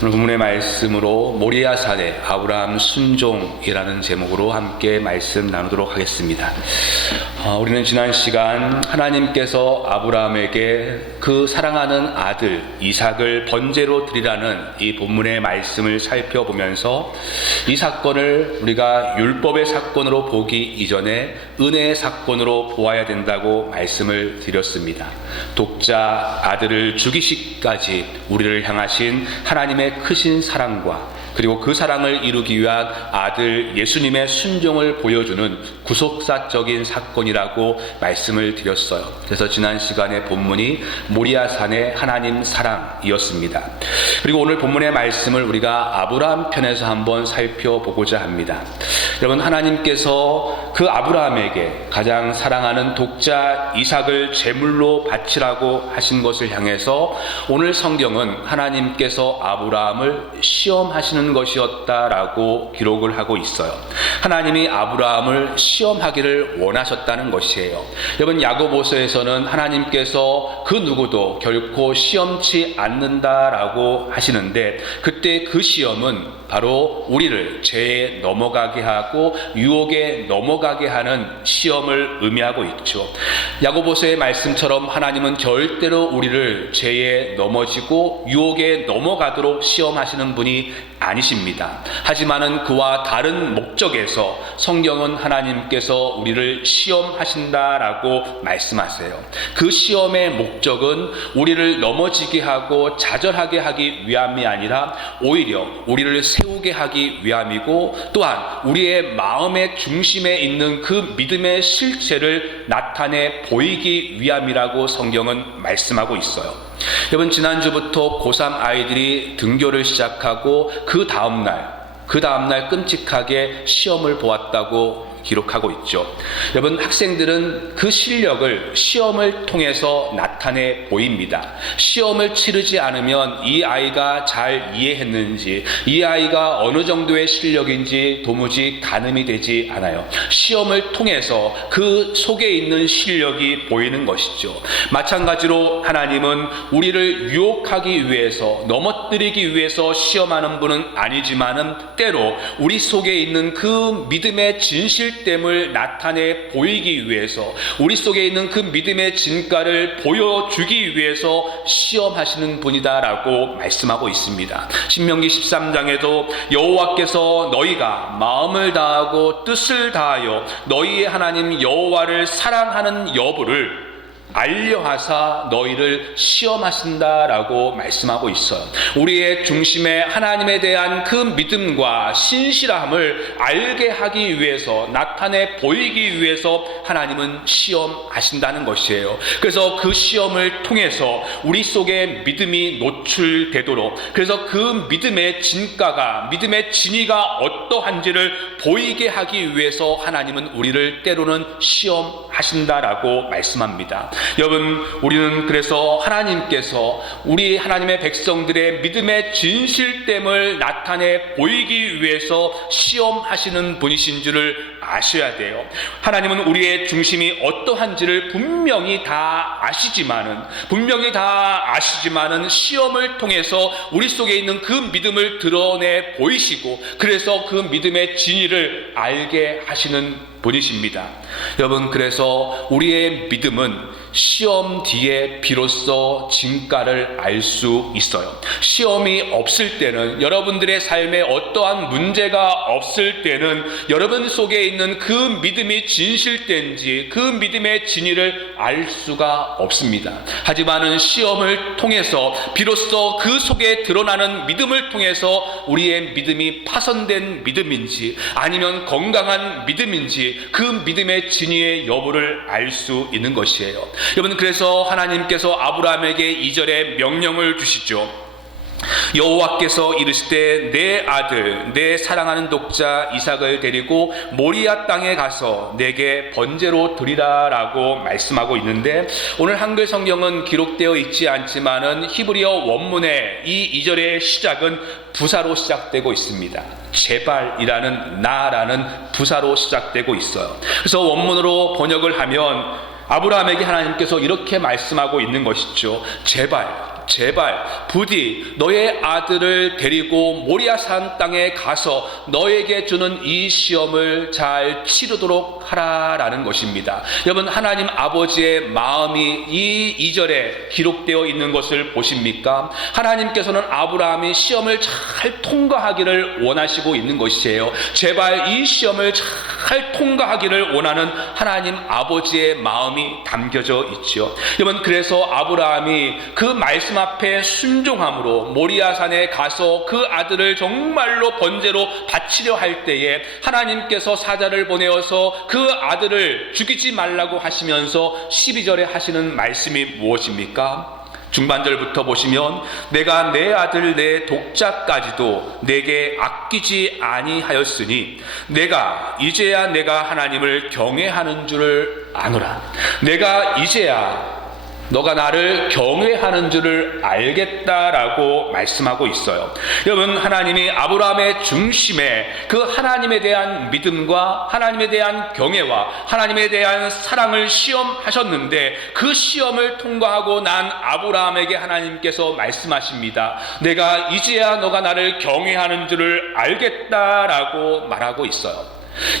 오늘 본문의 말씀으로 모리아 산의 아브라함 순종이라는 제목으로 함께 말씀 나누도록 하겠습니다. 우리는 지난 시간 하나님께서 아브라함에게 그 사랑하는 아들 이삭을 번제로 드리라는 이 본문의 말씀을 살펴보면서 이 사건을 우리가 율법의 사건으로 보기 이전에 은혜의 사건으로 보아야 된다고 말씀을 드렸습니다. 독자 아들을 죽이시기까지 우리를 향하신 하나님의 크신 사랑과 그리고 그 사랑을 이루기 위한 아들 예수님의 순종을 보여주는 구속사적인 사건이라고 말씀을 드렸어요. 그래서 지난 시간에 본문이 모리아산의 하나님 사랑이었습니다. 그리고 오늘 본문의 말씀을 우리가 아브라함 편에서 한번 살펴보고자 합니다. 여러분, 하나님께서 그 아브라함에게 가장 사랑하는 독자 이삭을 제물로 바치라고 하신 것을 향해서 오늘 성경은 하나님께서 아브라함을 시험하시는 것이었다라고 기록을 하고 있어요. 하나님이 아브라함을 시험하기를 원하셨다는 것이에요. 여러분, 야고보서에서는 하나님께서 그 누구도 결코 시험치 않는다라고 하시는데, 그때 그 시험은 바로 우리를 죄에 넘어가게 하고 유혹에 넘어가게 하는 시험을 의미하고 있죠. 야고보서의 말씀처럼 하나님은 절대로 우리를 죄에 넘어지고 유혹에 넘어가도록 시험하시는 분이 아니십니다. 하지만은 그와 다른 목적에서 성경은 하나님께서 우리를 시험하신다라고 말씀하세요. 그 시험의 목적은 우리를 넘어지게 하고 좌절하게 하기 위함이 아니라 오히려 우리를 세우게 하기 위함이고, 또한 우리의 마음의 중심에 있는 그 믿음의 실체를 나타내 보이기 위함이라고 성경은 말씀하고 있어요. 여러분, 지난주부터 고3 아이들이 등교를 시작하고 그 다음날 끔찍하게 시험을 보았다고 기록하고 있죠. 여러분, 학생들은 그 실력을 시험을 통해서 나타내 보입니다. 시험을 치르지 않으면 이 아이가 잘 이해했는지, 이 아이가 어느 정도의 실력인지 도무지 가늠이 되지 않아요. 시험을 통해서 그 속에 있는 실력이 보이는 것이죠. 마찬가지로 하나님은 우리를 유혹하기 위해서, 넘어뜨리기 위해서 시험하는 분은 아니지만은 때로 우리 속에 있는 그 믿음의 진실됨을 나타내 보이기 위해서, 우리 속에 있는 그 믿음의 진가를 보여주기 위해서 시험하시는 분이다라고 말씀하고 있습니다. 신명기 13장에도 여호와께서 너희가 마음을 다하고 뜻을 다하여 너희의 하나님 여호와를 사랑하는 여부를 알려하사 너희를 시험하신다라고 말씀하고 있어요. 우리의 중심에 하나님에 대한 그 믿음과 신실함을 알게 하기 위해서, 나타내 보이기 위해서 하나님은 시험하신다는 것이에요. 그래서 그 시험을 통해서 우리 속에 믿음이 노출되도록, 그래서 그 믿음의 진가가, 믿음의 진위가 어떠한지를 보이게 하기 위해서 하나님은 우리를 때로는 시험하신다라고 말씀합니다. 여러분, 우리는 그래서 하나님께서 우리 하나님의 백성들의 믿음의 진실됨을 나타내 보이기 위해서 시험하시는 분이신 줄을 아셔야 돼요. 하나님은 우리의 중심이 어떠한지를 분명히 다 아시지만은 시험을 통해서 우리 속에 있는 그 믿음을 드러내 보이시고, 그래서 그 믿음의 진위를 알게 하시는 분이십니다. 여러분, 그래서 우리의 믿음은 시험 뒤에 비로소 진가를 알 수 있어요. 시험이 없을 때는, 여러분들의 삶에 어떠한 문제가 없을 때는 여러분 속에 있는 그 믿음이 진실된지, 그 믿음의 진위를 알 수가 없습니다. 하지만은 시험을 통해서 비로소 그 속에 드러나는 믿음을 통해서 우리의 믿음이 파손된 믿음인지 아니면 건강한 믿음인지 그 믿음의 진위의 여부를 알 수 있는 것이에요. 여러분, 그래서 하나님께서 아브라함에게 2절에 명령을 주시죠. 여호와께서 이르시되 내 아들 내 사랑하는 독자 이삭을 데리고 모리아 땅에 가서 내게 번제로 드리라라고 말씀하고 있는데, 오늘 한글 성경은 기록되어 있지 않지만은 히브리어 원문의 이 2절의 시작은 부사로 시작되고 있습니다. 제발이라는 나라는 부사로 시작되고 있어요. 그래서 원문으로 번역을 하면 아브라함에게 하나님께서 이렇게 말씀하고 있는 것이죠. 제발 제발 부디 너의 아들을 데리고 모리아산 땅에 가서 너에게 주는 이 시험을 잘 치르도록 하라라는 것입니다. 여러분, 하나님 아버지의 마음이 이 2절에 기록되어 있는 것을 보십니까? 하나님께서는 아브라함이 시험을 잘 통과하기를 원하시고 있는 것이에요. 제발 이 시험을 잘 통과하기를 원하는 하나님 아버지의 마음이 담겨져 있죠. 여러분, 그래서 아브라함이 그 말씀 앞에 순종함으로 모리아산에 가서 그 아들을 정말로 번제로 바치려 할 때에 하나님께서 사자를 보내어서 그 아들을 죽이지 말라고 하시면서 12절에 하시는 말씀이 무엇입니까? 중반절부터 보시면 내가 내 아들 내 독자까지도 내게 아끼지 아니하였으니 내가 이제야 내가 하나님을 경외하는 줄을 아노라. 내가 이제야 너가 나를 경외하는 줄을 알겠다라고 말씀하고 있어요. 여러분, 하나님이 아브라함의 중심에 그 하나님에 대한 믿음과 하나님에 대한 경외와 하나님에 대한 사랑을 시험하셨는데 그 시험을 통과하고 난 아브라함에게 하나님께서 말씀하십니다. 내가 이제야 너가 나를 경외하는 줄을 알겠다라고 말하고 있어요.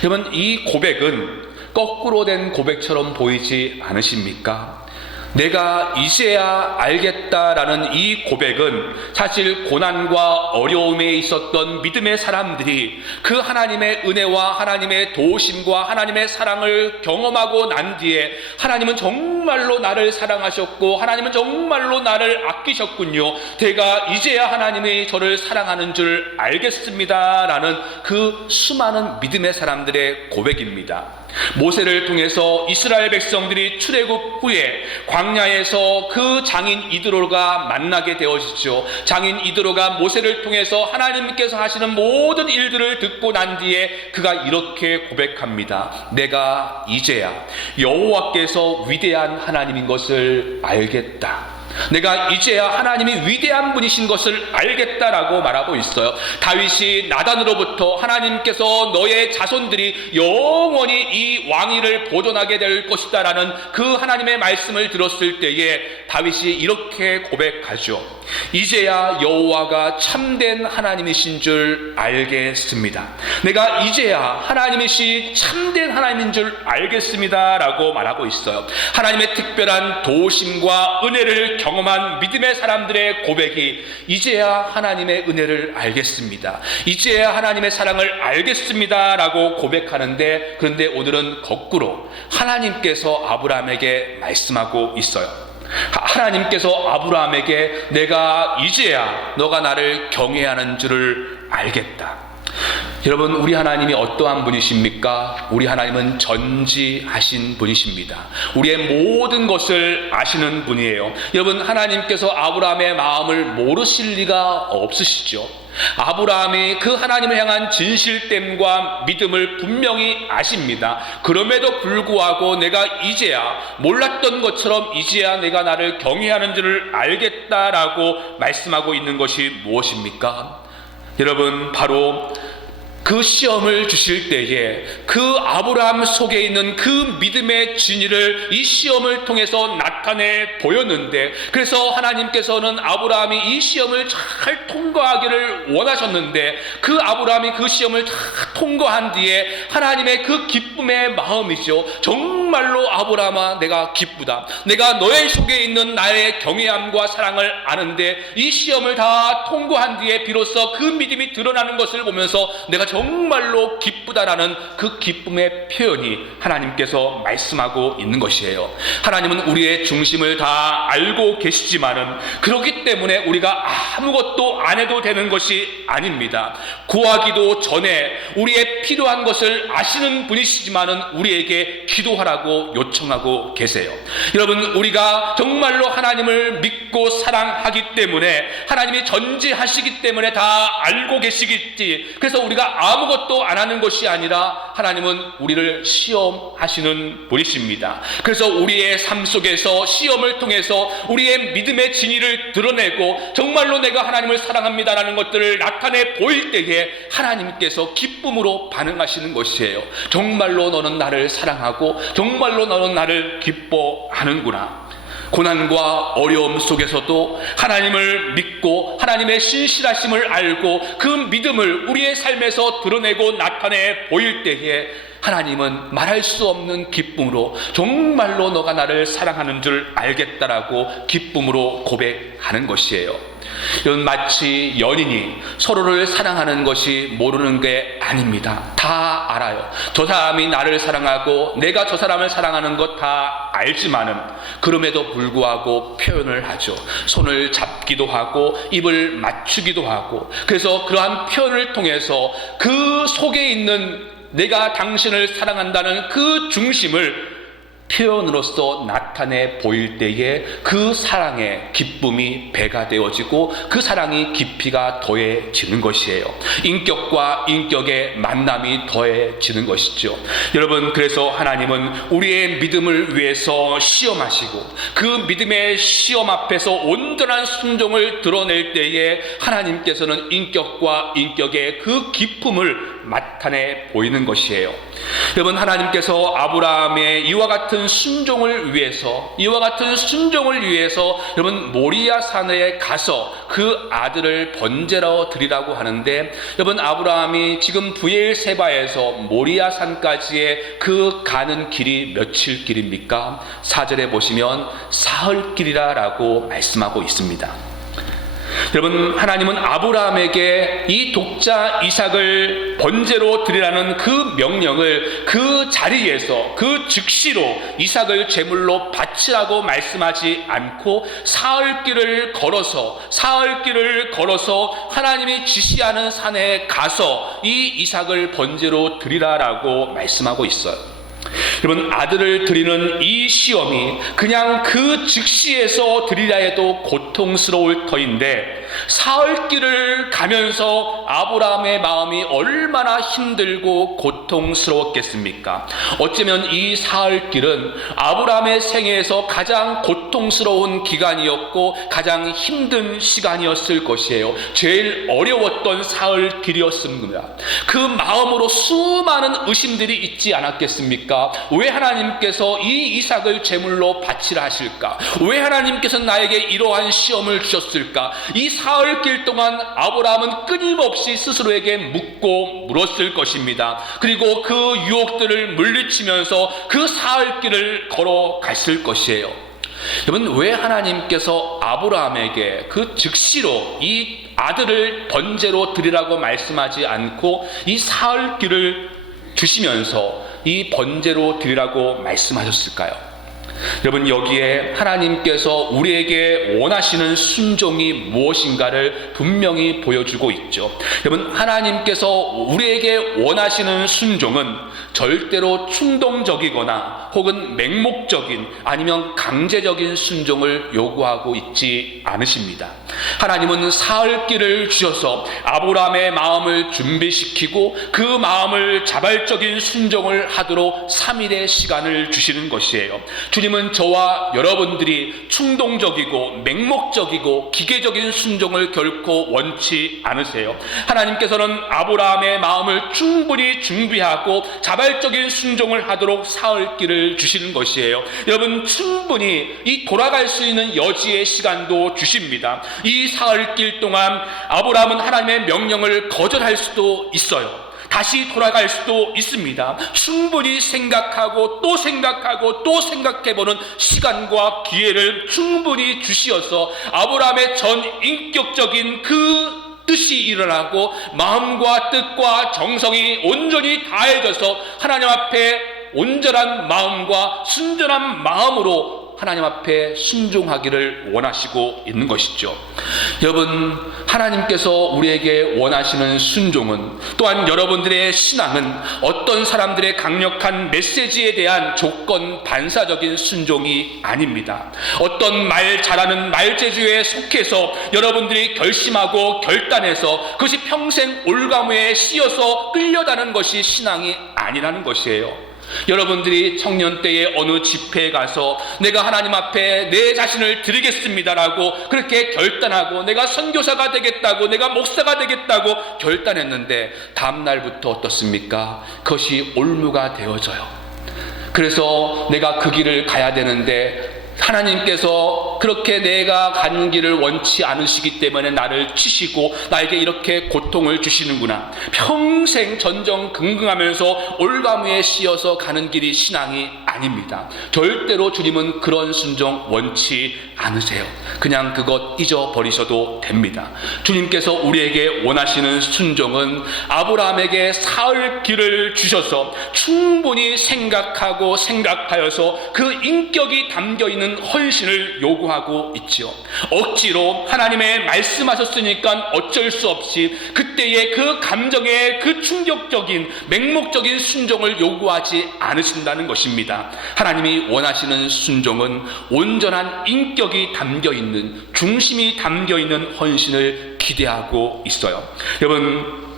여러분, 이 고백은 거꾸로 된 고백처럼 보이지 않으십니까? 내가 이제야 알겠다라는 이 고백은 사실 고난과 어려움에 있었던 믿음의 사람들이 그 하나님의 은혜와 하나님의 도우심과 하나님의 사랑을 경험하고 난 뒤에 하나님은 정말로 나를 사랑하셨고 하나님은 정말로 나를 아끼셨군요. 내가 이제야 하나님이 저를 사랑하는 줄 알겠습니다라는 그 수많은 믿음의 사람들의 고백입니다. 모세를 통해서 이스라엘 백성들이 출애굽 후에 광야에서 그 장인 이드로가 만나게 되어지죠. 장인 이드로가 모세를 통해서 하나님께서 하시는 모든 일들을 듣고 난 뒤에 그가 이렇게 고백합니다. 내가 이제야 여호와께서 위대한 하나님인 것을 알겠다. 내가 이제야 하나님이 위대한 분이신 것을 알겠다라고 말하고 있어요. 다윗이 나단으로부터 하나님께서 너의 자손들이 영원히 이 왕위를 보존하게 될 것이다 라는 그 하나님의 말씀을 들었을 때에 다윗이 이렇게 고백하죠. 이제야 여호와가 참된 하나님이신 줄 알겠습니다. 내가 이제야 하나님이시 참된 하나님인 줄 알겠습니다 라고 말하고 있어요. 하나님의 특별한 도우심과 은혜를 경험한 믿음의 사람들의 고백이 이제야 하나님의 은혜를 알겠습니다. 이제야 하나님의 사랑을 알겠습니다 라고 고백하는데, 그런데 오늘은 거꾸로 하나님께서 아브라함에게 말씀하고 있어요. 하나님께서 아브라함에게 내가 이제야 너가 나를 경외하는 줄을 알겠다. 여러분, 우리 하나님이 어떠한 분이십니까? 우리 하나님은 전지하신 분이십니다. 우리의 모든 것을 아시는 분이에요. 여러분, 하나님께서 아브라함의 마음을 모르실 리가 없으시죠. 아브라함이 그 하나님을 향한 진실됨과 믿음을 분명히 아십니다. 그럼에도 불구하고 내가 이제야 몰랐던 것처럼 이제야 내가 나를 경외하는 줄을 알겠다라고 말씀하고 있는 것이 무엇입니까? 여러분, 바로 그 시험을 주실 때에 그 아브라함 속에 있는 그 믿음의 진리를 이 시험을 통해서 나타내 보였는데, 그래서 하나님께서는 아브라함이 이 시험을 잘 통과하기를 원하셨는데 그 아브라함이 그 시험을 잘 통과한 뒤에 하나님의 그 기쁨의 마음이죠. 정말로 아브라함아, 내가 기쁘다. 내가 너의 속에 있는 나의 경외함과 사랑을 아는데 이 시험을 다 통과한 뒤에 비로소 그 믿음이 드러나는 것을 보면서 내가 정말로 기쁘다라는 그 기쁨의 표현이 하나님께서 말씀하고 있는 것이에요. 하나님은 우리의 중심을 다 알고 계시지만은 그렇기 때문에 우리가 아무것도 안 해도 되는 것이 아닙니다. 구하기도 전에 우리의 필요한 것을 아시는 분이시지만은 우리에게 기도하라고 요청하고 계세요. 여러분, 우리가 정말로 하나님을 믿고 사랑하기 때문에 하나님이 전지하시기 때문에 다 알고 계시겠지. 그래서 우리가 아무것도 안 하는 것이 아니라 하나님은 우리를 시험하시는 분이십니다. 그래서 우리의 삶 속에서 시험을 통해서 우리의 믿음의 진리를 드러내고 정말로 내가 하나님을 사랑합니다라는 것들을 나타내 보일 때에 하나님께서 기쁨으로 반응하시는 것이에요. 정말로 너는 나를 사랑하고 정말로 너는 나를 기뻐하는구나. 고난과 어려움 속에서도 하나님을 믿고 하나님의 신실하심을 알고 그 믿음을 우리의 삶에서 드러내고 나타내 보일 때에 하나님은 말할 수 없는 기쁨으로 정말로 너가 나를 사랑하는 줄 알겠다라고 기쁨으로 고백하는 것이에요. 이건 마치 연인이 서로를 사랑하는 것이 모르는 게 아닙니다. 다 알아요. 저 사람이 나를 사랑하고 내가 저 사람을 사랑하는 것 다 알지만은 그럼에도 불구하고 표현을 하죠. 손을 잡기도 하고 입을 맞추기도 하고, 그래서 그러한 표현을 통해서 그 속에 있는 내가 당신을 사랑한다는 그 중심을 표현으로서 나타내 보일 때에 그 사랑의 기쁨이 배가 되어지고 그 사랑이 깊이가 더해지는 것이에요. 인격과 인격의 만남이 더해지는 것이죠. 여러분, 그래서 하나님은 우리의 믿음을 위해서 시험하시고 그 믿음의 시험 앞에서 온전한 순종을 드러낼 때에 하나님께서는 인격과 인격의 그 기쁨을 나타내 보이는 것이에요. 여러분, 하나님께서 아브라함의 이와 같은 순종을 위해서 여러분 모리아 산에 가서 그 아들을 번제로 드리라고 하는데, 여러분 아브라함이 지금 브엘세바에서 모리아 산까지의 그 가는 길이 며칠 길입니까? 4절에 보시면 사흘길이라고 말씀하고 있습니다. 여러분, 하나님은 아브라함에게 이 독자 이삭을 번제로 드리라는 그 명령을 그 자리에서 그 즉시로 이삭을 제물로 바치라고 말씀하지 않고 사흘길을 걸어서 하나님이 지시하는 산에 가서 이 이삭을 번제로 드리라라고 말씀하고 있어요. 여러분, 아들을 드리는 이 시험이 그냥 그 즉시에서 드리라 해도 고통스러울 터인데, 사흘길을 가면서 아브라함의 마음이 얼마나 힘들고 고통스러웠겠습니까? 어쩌면 이 사흘길은 아브라함의 생애에서 가장 고통스러운 기간이었고 가장 힘든 시간이었을 것이에요. 제일 어려웠던 사흘길이었습니다. 그 마음으로 수많은 의심들이 있지 않았겠습니까? 왜 하나님께서 이 이삭을 제물로 바치라 하실까? 왜 하나님께서 나에게 이러한 시험을 주셨을까? 이 사흘길 동안 아브라함은 끊임없이 스스로에게 묻고 물었을 것입니다. 그리고 그 유혹들을 물리치면서 그 사흘길을 걸어갔을 것이에요. 여러분, 왜 하나님께서 아브라함에게 그 즉시로 이 아들을 번제로 드리라고 말씀하지 않고 이 사흘길을 주시면서 이 번제로 드리라고 말씀하셨을까요? 여러분, 여기에 하나님께서 우리에게 원하시는 순종이 무엇인가를 분명히 보여주고 있죠. 여러분, 하나님께서 우리에게 원하시는 순종은 절대로 충동적이거나 혹은 맹목적인 아니면 강제적인 순종을 요구하고 있지 않으십니다. 하나님은 사흘길을 주셔서 아브라함의 마음을 준비시키고 그 마음을 자발적인 순종을 하도록 3일의 시간을 주시는 것이에요. 주님은 저와 여러분들이 충동적이고 맹목적이고 기계적인 순종을 결코 원치 않으세요. 하나님께서는 아브라함의 마음을 충분히 준비하고 자발적인 순종을 하도록 사흘길을 주시는 것이에요. 여러분, 충분히 이 돌아갈 수 있는 여지의 시간도 주십니다. 이 사흘길 동안 아브라함은 하나님의 명령을 거절할 수도 있어요. 다시 돌아갈 수도 있습니다. 충분히 생각하고 또 생각해보는 시간과 기회를 충분히 주시어서 아브라함의 전 인격적인 그 뜻이 일어나고 마음과 뜻과 정성이 온전히 다해져서 하나님 앞에 온전한 마음과 순전한 마음으로 하나님 앞에 순종하기를 원하시고 있는 것이죠. 여러분, 하나님께서 우리에게 원하시는 순종은, 또한 여러분들의 신앙은 어떤 사람들의 강력한 메시지에 대한 조건 반사적인 순종이 아닙니다. 어떤 말 잘하는 말재주에 속해서 여러분들이 결심하고 결단해서 그것이 평생 올가무에 씌어서 끌려다는 것이 신앙이 아니라는 것이에요. 여러분들이 청년 때에 어느 집회에 가서 내가 하나님 앞에 내 자신을 드리겠습니다라고 그렇게 결단하고 내가 선교사가 되겠다고 내가 목사가 되겠다고 결단했는데 다음날부터 어떻습니까? 그것이 올무가 되어져요. 그래서 내가 그 길을 가야 되는데 하나님께서 그렇게 내가 가는 길을 원치 않으시기 때문에 나를 치시고 나에게 이렇게 고통을 주시는구나. 평생 전전긍긍하면서 올가무에 씌어서 가는 길이 신앙이 아닙니다. 절대로 주님은 그런 순종 원치 않으세요. 그냥 그것 잊어버리셔도 됩니다. 주님께서 우리에게 원하시는 순종은 아브라함에게 사흘 길을 주셔서 충분히 생각하고 생각하여서 그 인격이 담겨있는 헌신을 요구하고 있죠. 억지로 하나님의 말씀하셨으니까 어쩔 수 없이 그때의 그 감정의 그 충격적인 맹목적인 순종을 요구하지 않으신다는 것입니다. 하나님이 원하시는 순종은 온전한 인격이 담겨있는, 중심이 담겨있는 헌신을 기대하고 있어요. 여러분,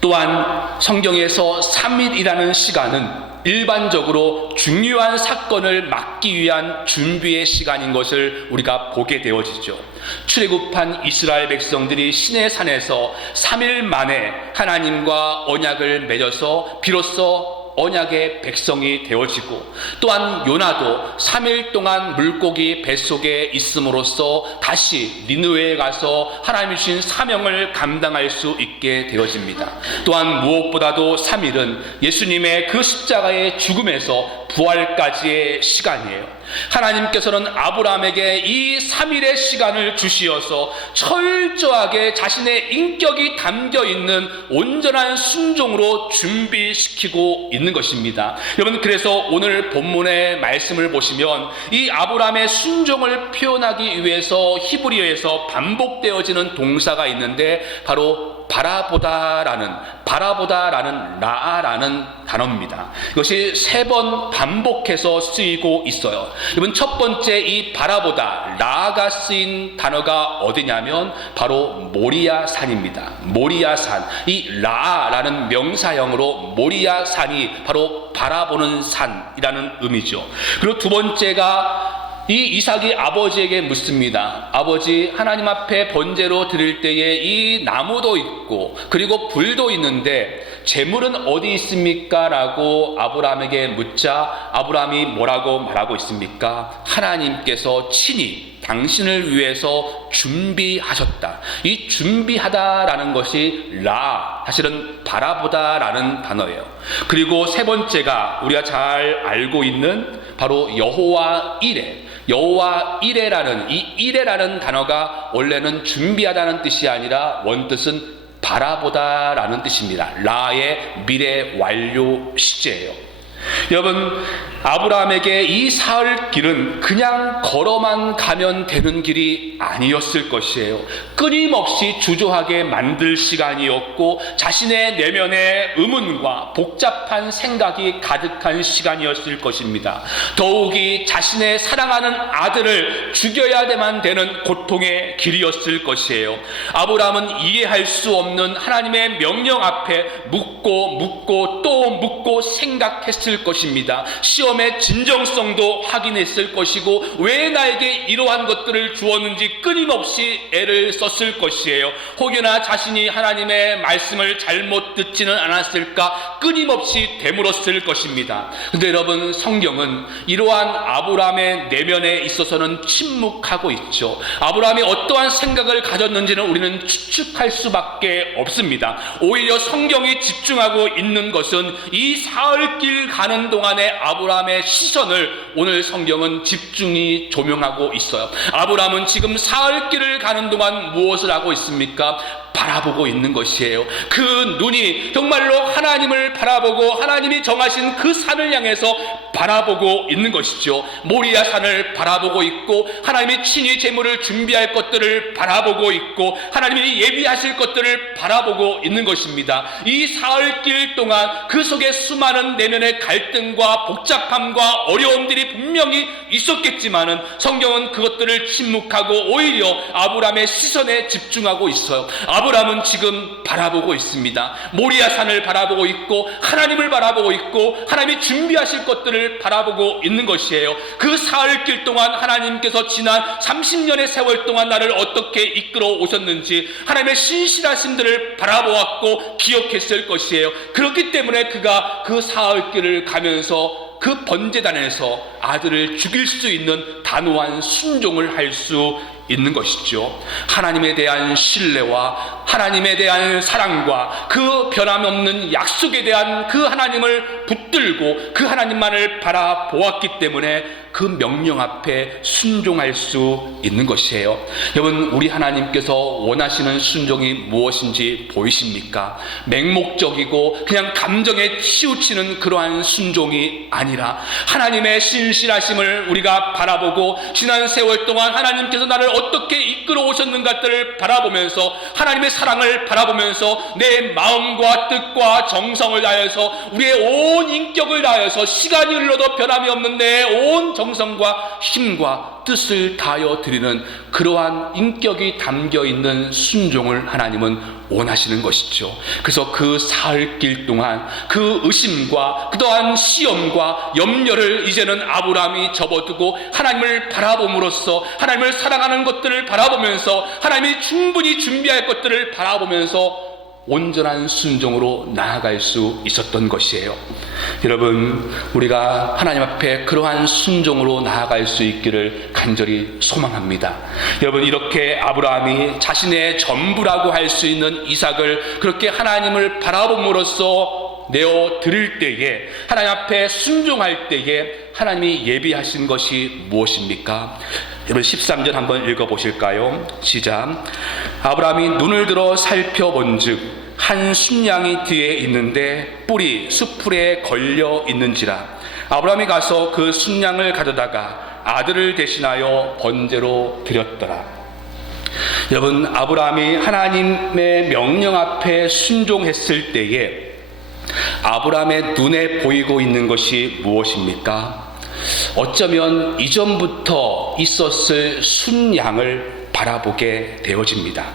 또한 성경에서 3일이라는 시간은 일반적으로 중요한 사건을 막기 위한 준비의 시간인 것을 우리가 보게 되어지죠. 출애굽한 이스라엘 백성들이 시내산에서 3일 만에 하나님과 언약을 맺어서 비로소 언약의 백성이 되어지고, 또한 요나도 3일 동안 물고기 뱃속에 있음으로써 다시 니느웨에 가서 하나님이 주신 사명을 감당할 수 있게 되어집니다. 또한 무엇보다도 3일은 예수님의 그 십자가의 죽음에서 부활까지의 시간이에요. 하나님께서는 아브라함에게 이 3일의 시간을 주시어서 철저하게 자신의 인격이 담겨있는 온전한 순종으로 준비시키고 있는 것입니다. 여러분, 그래서 오늘 본문의 말씀을 보시면 이 아브라함의 순종을 표현하기 위해서 히브리어에서 반복되어지는 동사가 있는데 바로 바라보다라는 라아라는 단어입니다. 이것이 3번 반복해서 쓰이고 있어요. 여러분, 첫 번째 이 바라보다 라가 쓰인 단어가 어디냐면 바로 모리아산입니다. 모리아산. 이 라라는 명사형으로 모리아산이 바로 바라보는 산이라는 의미죠. 그리고 두 번째가 이 이삭이 아버지에게 묻습니다. 아버지, 하나님 앞에 번제로 드릴 때에 이 나무도 있고 그리고 불도 있는데 제물은 어디 있습니까? 라고 아브라함에게 묻자 아브라함이 뭐라고 말하고 있습니까? 하나님께서 친히 당신을 위해서 준비하셨다. 이 준비하다라는 것이 사실은 바라보다라는 단어예요. 그리고 세 번째가 우리가 잘 알고 있는 바로 여호와 이레. 여호와 이레라는 이 이레라는 단어가 원래는 준비하다는 뜻이 아니라 원뜻은 바라보다라는 뜻입니다. 라의 미래 완료 시제예요. 여러분, 아브라함에게 이 사흘 길은 그냥 걸어만 가면 되는 길이 아니었을 것이에요. 끊임없이 주저하게 만들 시간이었고 자신의 내면에 의문과 복잡한 생각이 가득한 시간이었을 것입니다. 더욱이 자신의 사랑하는 아들을 죽여야만 되는 고통의 길이었을 것이에요. 아브라함은 이해할 수 없는 하나님의 명령 앞에 묻고 또 묻고 생각했을 것입니다. 시험의 진정성도 확인했을 것이고 왜 나에게 이러한 것들을 주었는지 끊임없이 애를 썼을 것이에요. 혹여나 자신이 하나님의 말씀을 잘못 듣지는 않았을까 끊임없이 되물었을 것입니다. 근데 여러분, 성경은 이러한 아브라함의 내면에 있어서는 침묵하고 있죠. 아브라함이 어떠한 생각을 가졌는지는 우리는 추측할 수밖에 없습니다. 오히려 성경이 집중하고 있는 것은 이 사흘길 가는 동안의 아브라함의 시선을 오늘 성경은 집중히 조명하고 있어요. 아브라함은 지금 사흘길을 가는 동안 무엇을 하고 있습니까? 바라보고 있는 것이에요. 그 눈이 정말로 하나님을 바라보고 하나님이 정하신 그 산을 향해서 바라보고 있는 것이죠. 모리아 산을 바라보고 있고 하나님이 친히 제물을 준비할 것들을 바라보고 있고 하나님이 예비하실 것들을 바라보고 있는 것입니다. 이 사흘길 동안 그 속에 수많은 내면의 갈등과 복잡함과 어려움들이 분명히 있었겠지만은 성경은 그것들을 침묵하고 오히려 아브라함의 시선에 집중하고 있어요. 아브라함은 지금 바라보고 있습니다. 모리아산을 바라보고 있고 하나님을 바라보고 있고 하나님이 준비하실 것들을 바라보고 있는 것이에요. 그 사흘길 동안 하나님께서 지난 30년의 세월 동안 나를 어떻게 이끌어 오셨는지 하나님의 신실하심들을 바라보았고 기억했을 것이에요. 그렇기 때문에 그가 그 사흘길을 가면서 그 번제단에서 아들을 죽일 수 있는 단호한 순종을 할 수 있는 것이죠. 하나님에 대한 신뢰와 하나님에 대한 사랑과 그 변함없는 약속에 대한 그 하나님을 붙들고 그 하나님만을 바라보았기 때문에 그 명령 앞에 순종할 수 있는 것이에요. 여러분, 우리 하나님께서 원하시는 순종이 무엇인지 보이십니까? 맹목적이고 그냥 감정에 치우치는 그러한 순종이 아니라 하나님의 신실하심을 우리가 바라보고 지난 세월 동안 하나님께서 나를 어떻게 이끌어 오셨는가를 바라보면서 하나님의 사랑을 바라보면서 내 마음과 뜻과 정성을 다해서 우리의 온 인격을 다해서 시간이 흘러도 변함이 없는 내 온 정성과 힘과 뜻을 다하여 드리는 그러한 인격이 담겨있는 순종을 하나님은 원하시는 것이죠. 그래서 그 사흘길 동안 그 의심과 그동안 시험과 염려를 이제는 아브라함이 접어두고 하나님을 바라봄으로써 하나님을 사랑하는 것들을 바라보면서 하나님이 충분히 준비할 것들을 바라보면서 온전한 순종으로 나아갈 수 있었던 것이에요. 여러분, 우리가 하나님 앞에 그러한 순종으로 나아갈 수 있기를 간절히 소망합니다. 여러분, 이렇게 아브라함이 자신의 전부라고 할 수 있는 이삭을 그렇게 하나님을 바라봄으로써 내어 드릴 때에, 하나님 앞에 순종할 때에 하나님이 예비하신 것이 무엇입니까? 여러분, 13절 한번 읽어보실까요? 시작. 아브라함이 눈을 들어 살펴본즉 한 순양이 뒤에 있는데 뿔이 숯불에 걸려 있는지라. 아브라함이 가서 그 순양을 가져다가 아들을 대신하여 번제로 드렸더라. 여러분, 아브라함이 하나님의 명령 앞에 순종했을 때에 아브라함의 눈에 보이고 있는 것이 무엇입니까? 어쩌면 이전부터 있었을 순양을 바라보게 되어집니다.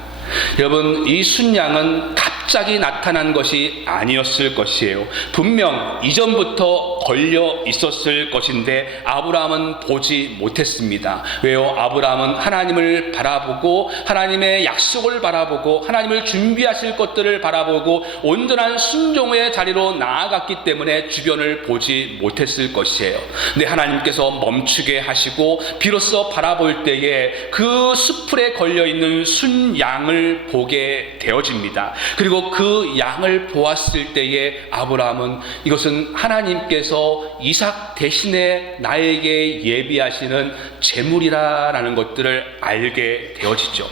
여러분, 이 순양은 갑자기 나타난 것이 아니었을 것이에요. 분명 이전부터 걸려 있었을 것인데 아브라함은 보지 못했습니다. 왜요? 아브라함은 하나님을 바라보고 하나님의 약속을 바라보고 하나님을 준비하실 것들을 바라보고 온전한 순종의 자리로 나아갔기 때문에 주변을 보지 못했을 것이에요. 근데 하나님께서 멈추게 하시고 비로소 바라볼 때에 그 숯불에 걸려있는 순양을 보게 되어집니다. 그리고 그 양을 보았을 때에 아브라함은 이것은 하나님께서 이삭 대신에 나에게 예비하시는 제물이라는 것들을 알게 되어지죠.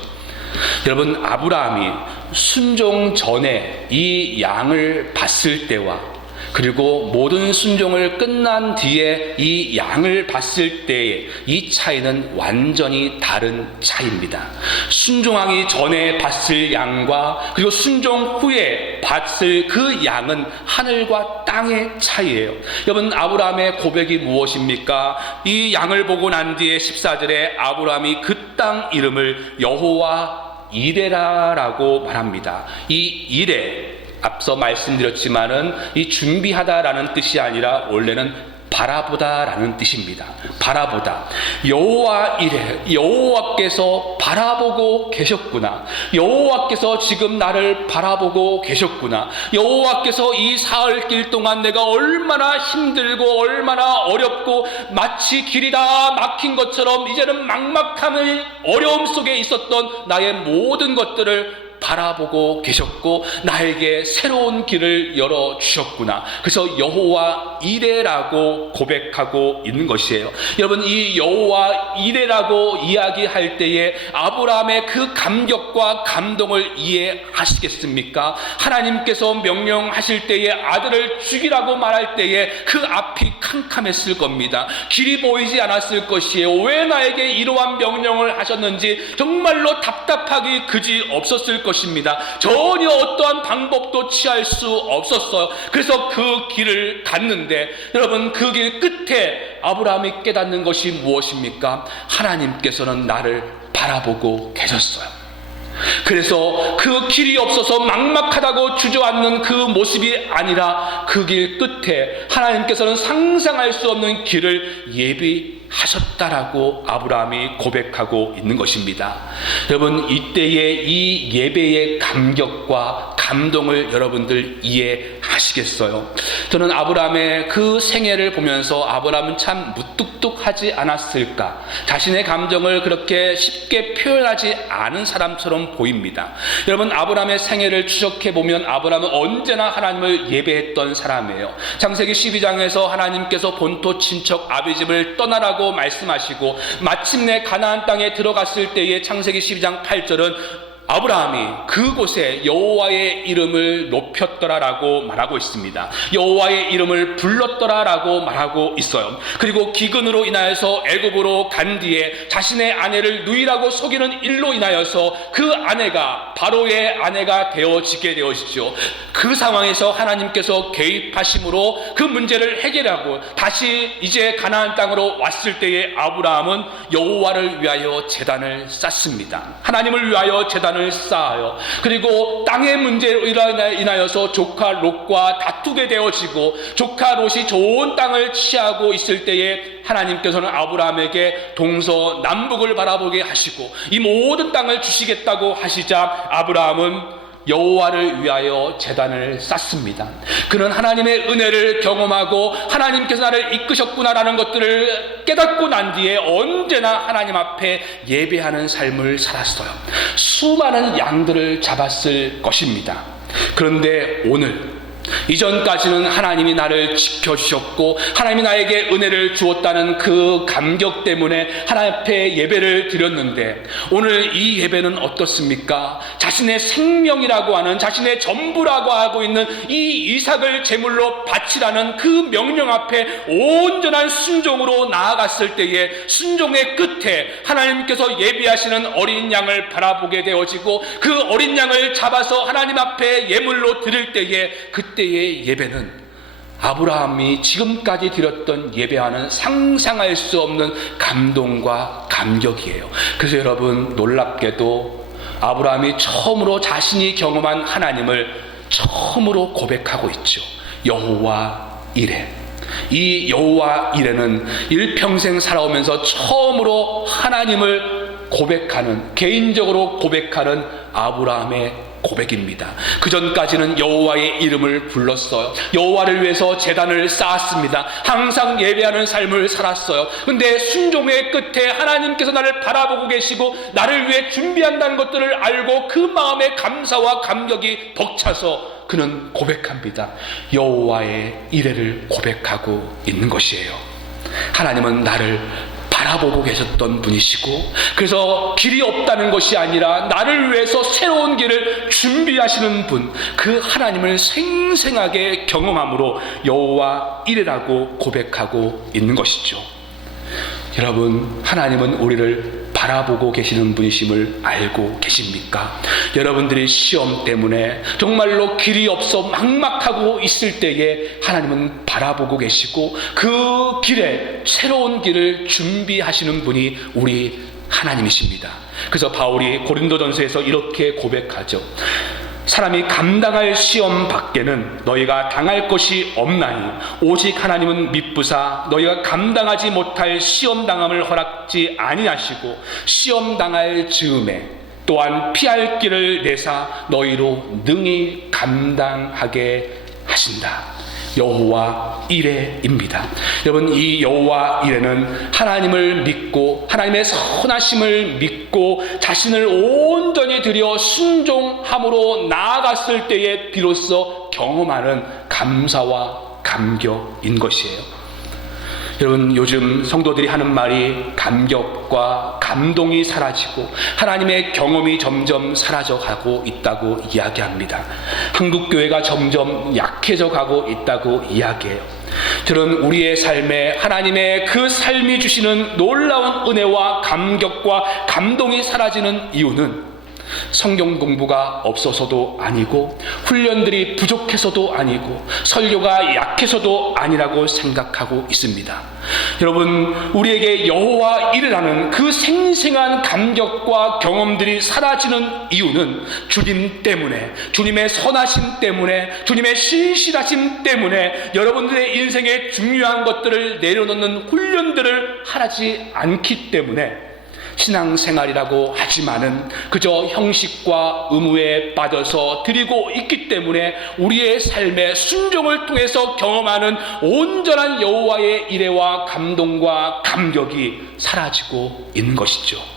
여러분, 아브라함이 순종 전에 이 양을 봤을 때와 그리고 모든 순종을 끝난 뒤에 이 양을 봤을 때의 이 차이는 완전히 다른 차이입니다. 순종하기 전에 봤을 양과 그리고 순종 후에 봤을 그 양은 하늘과 땅의 차이예요. 여러분, 아브라함의 고백이 무엇입니까? 이 양을 보고 난 뒤에 14절에 아브라함이 그 땅 이름을 여호와 이레라라고 말합니다. 이 이레, 앞서 말씀드렸지만은 이 준비하다라는 뜻이 아니라 원래는 바라보다라는 뜻입니다. 바라보다. 여호와 이래, 여호와께서 바라보고 계셨구나. 여호와께서 지금 나를 바라보고 계셨구나. 여호와께서 이 사흘길 동안 내가 얼마나 힘들고 얼마나 어렵고 마치 길이 다 막힌 것처럼 이제는 막막함의 어려움 속에 있었던 나의 모든 것들을 바라보고 계셨고 나에게 새로운 길을 열어주셨구나. 그래서 여호와 이레라고 고백하고 있는 것이에요. 여러분, 이 여호와 이레라고 이야기할 때에 아브라함의 그 감격과 감동을 이해하시겠습니까? 하나님께서 명령하실 때에 아들을 죽이라고 말할 때에 그 앞이 캄캄했을 겁니다. 길이 보이지 않았을 것이에요. 왜 나에게 이러한 명령을 하셨는지 정말로 답답하기 그지 없었을 것입니다. 전혀 어떠한 방법도 취할 수 없었어요. 그래서 그 길을 갔는데 여러분, 그 길 끝에 아브라함이 깨닫는 것이 무엇입니까? 하나님께서는 나를 바라보고 계셨어요. 그래서 그 길이 없어서 막막하다고 주저앉는 그 모습이 아니라 그 길 끝에 하나님께서는 상상할 수 없는 길을 예비하셨다라고 아브라함이 고백하고 있는 것입니다. 여러분, 이때의 이 예배의 감격과 감동을 여러분들 이해하십니까? 아시겠어요? 저는 아브라함의 그 생애를 보면서 아브라함은 참 무뚝뚝하지 않았을까? 자신의 감정을 그렇게 쉽게 표현하지 않은 사람처럼 보입니다. 여러분, 아브라함의 생애를 추적해 보면 아브라함은 언제나 하나님을 예배했던 사람이에요. 창세기 12장에서 하나님께서 본토 친척 아비집을 떠나라고 말씀하시고 마침내 가나안 땅에 들어갔을 때의 창세기 12장 8절은 아브라함이 그곳에 여호와의 이름을 높였더라라고 말하고 있습니다. 여호와의 이름을 불렀더라라고 말하고 있어요. 그리고 기근으로 인하여서 애굽으로 간 뒤에 자신의 아내를 누이라고 속이는 일로 인하여서 그 아내가 바로의 아내가 되어지게 되어지죠. 그 상황에서 하나님께서 개입하심으로 그 문제를 해결하고 다시 이제 가나안 땅으로 왔을 때에 아브라함은 여호와를 위하여 제단을 쌓습니다. 하나님을 위하여 제단을 쌓아요. 그리고 땅의 문제로 인하여서 조카 롯과 다투게 되어지고 조카 롯이 좋은 땅을 취하고 있을 때에 하나님께서는 아브라함에게 동서남북을 바라보게 하시고 이 모든 땅을 주시겠다고 하시자 아브라함은 여호와를 위하여 제단을 쌓습니다. 그는 하나님의 은혜를 경험하고 하나님께서 나를 이끄셨구나라는 것들을 깨닫고 난 뒤에 언제나 하나님 앞에 예배하는 삶을 살았어요. 수많은 양들을 잡았을 것입니다. 그런데 오늘 이전까지는 하나님이 나를 지켜주셨고 하나님이 나에게 은혜를 주었다는 그 감격 때문에 하나님 앞에 예배를 드렸는데 오늘 이 예배는 어떻습니까? 자신의 생명이라고 하는 자신의 전부라고 하고 있는 이 이삭을 제물로 바치라는 그 명령 앞에 온전한 순종으로 나아갔을 때에 순종의 끝에 하나님께서 예비하시는 어린 양을 바라보게 되어지고 그 어린 양을 잡아서 하나님 앞에 예물로 드릴 때에 그때의 예배는 아브라함이 지금까지 드렸던 예배와는 상상할 수 없는 감동과 감격이에요. 그래서 여러분, 놀랍게도 아브라함이 처음으로 자신이 경험한 하나님을 처음으로 고백하고 있죠. 여호와 이레. 이 여호와 이레는 일평생 살아오면서 처음으로 하나님을 고백하는, 개인적으로 고백하는 아브라함의 고백입니다. 그 전까지는 여호와의 이름을 불렀어요. 여호와를 위해서 제단을 쌓았습니다. 항상 예배하는 삶을 살았어요. 근데 순종의 끝에 하나님께서 나를 바라보고 계시고 나를 위해 준비한다는 것들을 알고 그 마음의 감사와 감격이 벅차서 그는 고백합니다. 여호와의 이레를 고백하고 있는 것이에요. 하나님은 나를 바라보고 계셨던 분이시고 그래서 길이 없다는 것이 아니라 나를 위해서 새로운 길을 준비하시는 분, 그 하나님을 생생하게 경험함으로 여호와 이레라고 고백하고 있는 것이죠. 여러분, 하나님은 우리를 바라보고 계시는 분이심을 알고 계십니까? 여러분들이 시험 때문에 정말로 길이 없어 막막하고 있을 때에 하나님은 바라보고 계시고 그 길에 새로운 길을 준비하시는 분이 우리 하나님이십니다. 그래서 바울이 고린도전서에서 이렇게 고백하죠. 사람이 감당할 시험 밖에는 너희가 당할 것이 없나니 오직 하나님은 미쁘사 너희가 감당하지 못할 시험 당함을 허락지 아니하시고 시험 당할 즈음에 또한 피할 길을 내사 너희로 능히 감당하게 하신다. 여호와 이레입니다. 여러분, 이 여호와 이레는 하나님을 믿고 하나님의 선하심을 믿고 자신을 온전히 들여 순종함으로 나아갔을 때에 비로소 경험하는 감사와 감격인 것이에요. 여러분, 요즘 성도들이 하는 말이 감격과 감동이 사라지고 하나님의 경험이 점점 사라져 가고 있다고 이야기합니다. 한국교회가 점점 약해져 가고 있다고 이야기해요. 저는 우리의 삶에 하나님의 그 삶이 주시는 놀라운 은혜와 감격과 감동이 사라지는 이유는 성경 공부가 없어서도 아니고 훈련들이 부족해서도 아니고 설교가 약해서도 아니라고 생각하고 있습니다. 여러분, 우리에게 여호와 이레라는 그 생생한 감격과 경험들이 사라지는 이유는 주님 때문에, 주님의 선하심 때문에, 주님의 신실하심 때문에 여러분들의 인생에 중요한 것들을 내려놓는 훈련들을 하지 않기 때문에 신앙생활이라고 하지만은 그저 형식과 의무에 빠져서 드리고 있기 때문에 우리의 삶의 순종을 통해서 경험하는 온전한 여호와의 일회와 감동과 감격이 사라지고 있는 것이죠.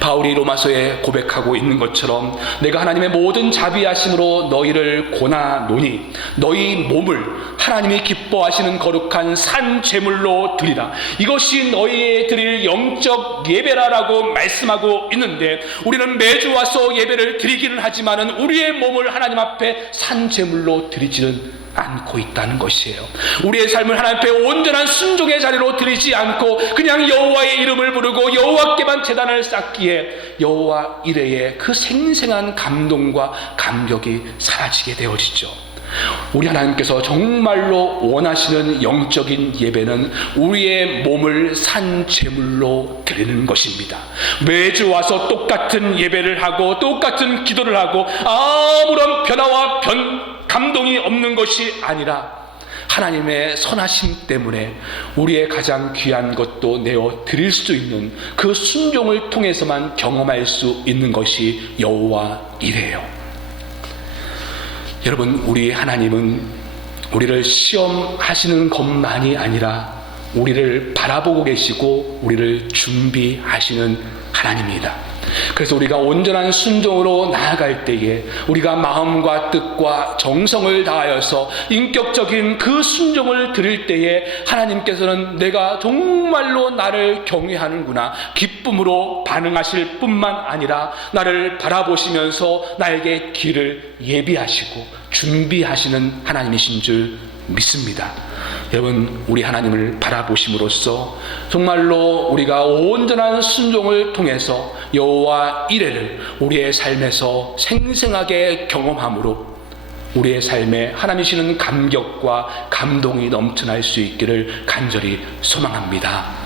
바울이 로마서에 고백하고 있는 것처럼 내가 하나님의 모든 자비하심으로 너희를 고나노니 너희 몸을 하나님이 기뻐하시는 거룩한 산 제물로 드리라. 이것이 너희의 드릴 영적 예배라라고 말씀하고 있는데, 우리는 매주 와서 예배를 드리기는 하지만은 우리의 몸을 하나님 앞에 산 제물로 드리지는 않고 있다는 것이에요. 우리의 삶을 하나님 앞에 온전한 순종의 자리로 드리지 않고 그냥 여호와의 이름을 부르고 여호와께만 제단을 쌓기에 여호와 이레의 그 생생한 감동과 감격이 사라지게 되어지죠. 우리 하나님께서 정말로 원하시는 영적인 예배는 우리의 몸을 산 제물로 드리는 것입니다. 매주 와서 똑같은 예배를 하고 똑같은 기도를 하고 아무런 변화와 감동이 없는 것이 아니라 하나님의 선하심 때문에 우리의 가장 귀한 것도 내어 드릴 수 있는 그 순종을 통해서만 경험할 수 있는 것이 여호와 이레요. 여러분, 우리 하나님은 우리를 시험하시는 것만이 아니라 우리를 바라보고 계시고 우리를 준비하시는 하나님입니다. 그래서 우리가 온전한 순종으로 나아갈 때에 우리가 마음과 뜻과 정성을 다하여서 인격적인 그 순종을 드릴 때에 하나님께서는 내가 정말로 나를 경외하는구나 기쁨으로 반응하실 뿐만 아니라 나를 바라보시면서 나에게 길을 예비하시고 준비하시는 하나님이신 줄 믿습니다. 여러분, 우리 하나님을 바라보심으로써 정말로 우리가 온전한 순종을 통해서 여호와 이레를 우리의 삶에서 생생하게 경험함으로 우리의 삶에 하나님이시는 감격과 감동이 넘쳐날 수 있기를 간절히 소망합니다.